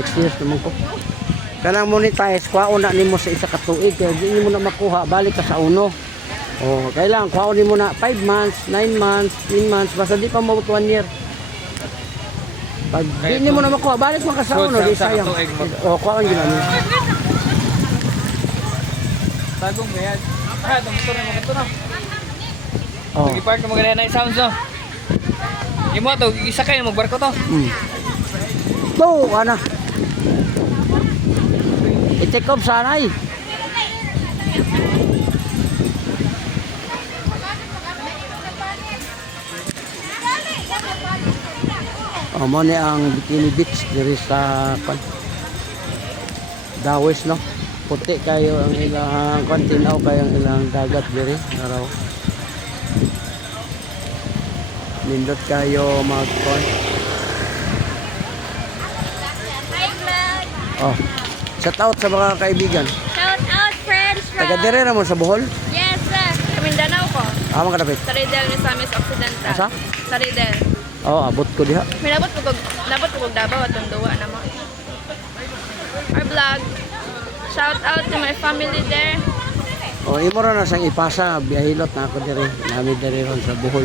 6 years naman ko. Kanang monetize, kuhaon na nimo sa isa ka tuig, kaya di mo na makuha, balik ka sa uno. Oh, kailangan kuhaon nimo na 5 months, 9 months, 10 months, basta di pa mabot 1 year. Pag di mo na makuha, balik mo ka sa uno, di sayang. Oh, kuhaon yun namin. Bagong bayad. Itong motor na mga ito no. Oh. Nag-park na mga na sounds no. Imo to, isakay mo barko to. To, ana. I-check up sana eh. Mo ni ang Bikini Beach diri sa Dawes no. Puti kayo ang ilang tinaw kayo ang ilang dagat diri araw. Nindot kayo mag-con. Oh. Shout out sa mga kaibigan. Shout out friends from... Taga dire na mo sa Bohol? Yes, sir. Sa Mindanao ko. Amo ka dapat. Sa Ridel ni Samis Occidental. Asa? Sa Ridel. Oh, abot ko diha. May nabot ko kog Davao at duwa na mo. Our vlog. Shout out to my family there. Oh, imo ra na sang ipasa biyahilot na ako dire. Nami dire ron sa Bohol.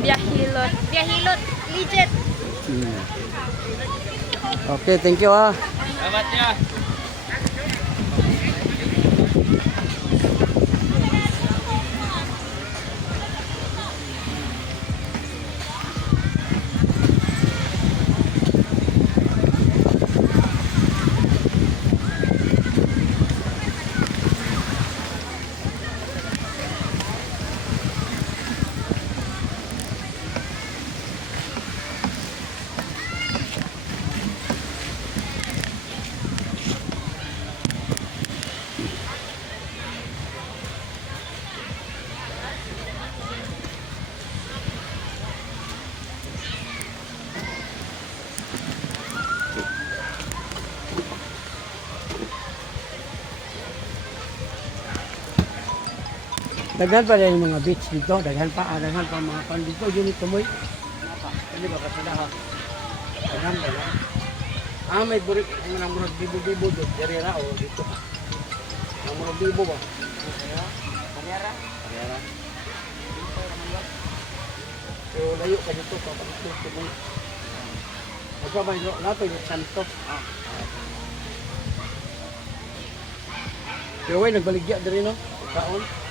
Biyahilot. Biyahilot. Legit. Okay, thank you ah. Salamat ya. Daghan pa rin yung mga beach dito, daghan pa mga pan dito, unit tumoy. Hindi ba kasada ha? Daghan. May burik, ang mga bibo-bibo doon, diri ra o dito. Ang mga bibo ba? Kanyara? Kanyara. So, layo ka dito, papakit tumoy. Magpabay, nato yung Santos. Pero way, nagbaligya diri no? Kaon.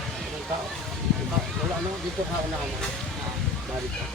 Wala no, dito ka na ako. Balik ka.